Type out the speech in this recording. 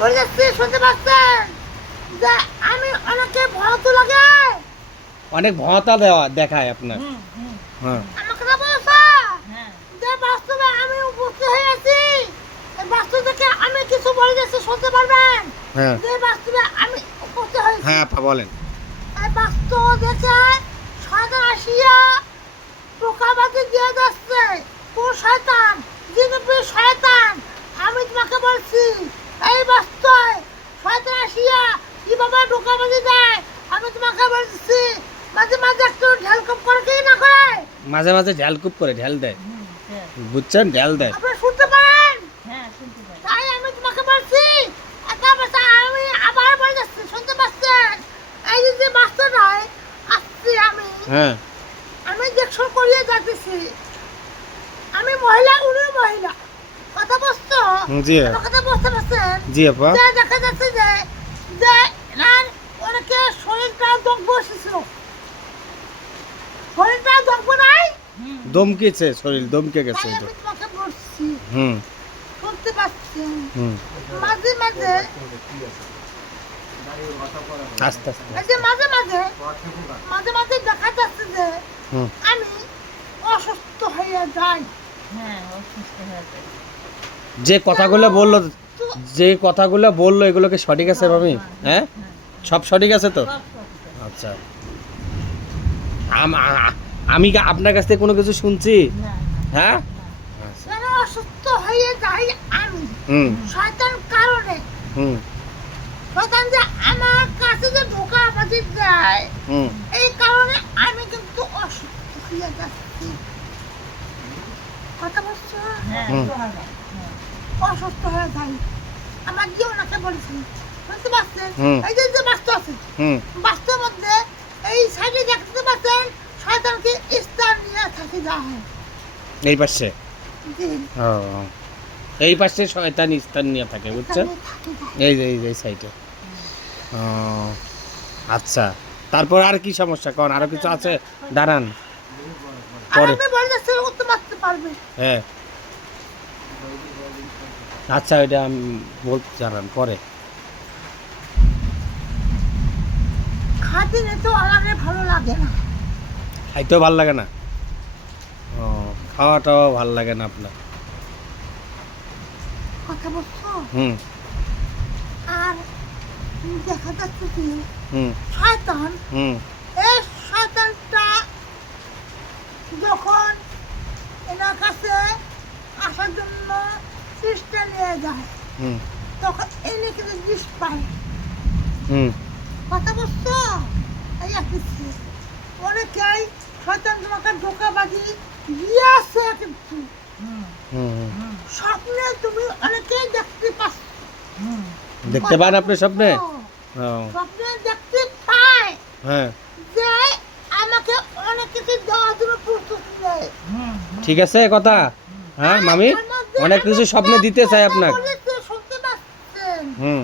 বলছি শুনতে পাচ্ছেন যে আমি অনেকে ভয় তো লাগে, অনেক ভয়তা দেওয়া দেখায় আপনার। হ্যাঁ আমার কথা বলছো যে বাস্তবে আমি উপস্থিত হয়ে আছি। এই বাস্তব থেকে আমি কিছু বলে যাচ্ছি, শুনতে পারবেন? হ্যাঁ যে বাস্তবে আমি উপস্থিত হয়েছি। হ্যাঁ আপা বলেন। এই বাস্তব দেখে শয়তান আসিয়া পোকাবাজি দিয়ে যাচ্ছে। কোন শয়তান? জিনিপি শয়তান। আমি তোমাকে বলছি এই বাস্তব শয়তান আসিয়া কিভাবে পোকাবাজি দেয় আমি তোমাকে বলছি। মাঝে মাঝে একটু ঢেলকপ করে কি না করে, মাঝে মাঝে ঢ্যালকুপ করে ঢেল দেয়, বুঝছেন? ঢেল দেয়। আপনারা শুনতে পারেন? তাই আমি তোমাকে বলছি একটা কথা আমি আবার বলে যাচ্ছি, শুনতে পাচ্ছেন? এই যে বাস্তব নয় আসছি আমি, হ্যাঁ আমি দেখশন করিয়ে যাচ্ছি। আমি মহিলা, উনিও মহিলা। কথা বুঝছো? জি আমার কথা বুঝতে পারছেন? জি আপা। যে দেখা যাচ্ছে যে যে এনার অনেকে শরীরটা দগ্ধ এসেছিল। শরীরটা দগ্ধ নাই? দমকেছে, শরীর দমকে তাই গেছে। আমি তোমাকে বলছি, হুম শুনতে পাচ্ছেন? হুম মাঝে মাঝে আস্তে আস্তে। এই যে মাঝে মাঝে মাঝে মাঝে দেখা যাচ্ছে যে হুম আমি অসুস্থ হয়ে যাই। যে কথাগুলো বললো, তো যে কথাগুলো বললো এগুলো কি সঠিক আছে মামি? হ্যাঁ সব সঠিক আছে তো? আচ্ছা আমি কি আপনার কাছ থেকে কোনো কিছু শুনছি? হ্যাঁ যেন অসুস্থ হয়ে যাই আমি হুম শয়তান কারণে। হুম শয়তান যে আমার কাছে যে ধোকা বাজি দেয়, হুম এই কারণে আমি কিন্তু অসুস্থ হয়ে যাচ্ছি। কথা বলছো? হুম অসুস্থ হয়ে যাই। আমার যে ওনাকে বলেছি, বুঝতে পারছেন? হুম। এই যে বাস্তু আছে, হুম বাস্তুর মধ্যে এই সাইডে দেখতে পাচ্ছেন শয়তানকে স্থান নিয়ে থাকি যায়। এই পাশে, জি, ও এই পাশে শয়তান স্থান নিয়ে থাকে, বুঝছেন? স্থানে থাকি যায়। এই সাইডে। ও আচ্ছা, তারপর আর কি সমস্যা? কোন আরো কিছু আছে? দাঁড়ান আর পরে। আমি বলে যাচ্ছি উঠতে মারতে পারবে। হ্যাঁ আচ্ছা এটা আমি বলতে জানান পরে। খাতে তো আমাকে ভালো লাগে না। খাইতেও ভাল লাগে না? ও খাওয়াটাও ভাল লাগে না আপনার? কথা বলছো? হুম আর দেখা যাচ্ছে কি হুম শয়তান, হুম এই শয়তানটা যখন এনার কাছে আসার জন্য চেষ্টা নিয়ে যায় হুম তখন এনে কিন্তু বিষ পায়। হুম কথা বলছো? এই আসছে অনেকেই শয়তান তোমাকে ধোকাবাজি দিয়ে আসছে কিন্তু হুম স্বপ্নে তুমি অনেকেই দেখতে পাচ্ছ। দেখতে পান আপনি স্বপ্নে? ও স্বপ্নে দেখতে পায় হ্যাঁ যে আমাকে অনেক কিছু দেওয়ার জন্য প্রস্তুতি নেয়। ঠিক আছে কথা। হ্যাঁ মামি তার মধ্যে অনেক কিছু আমি স্বপ্নে দিতে চাই কথা আপনাকে। বলেছি, শুনতে পাচ্ছেন? হুম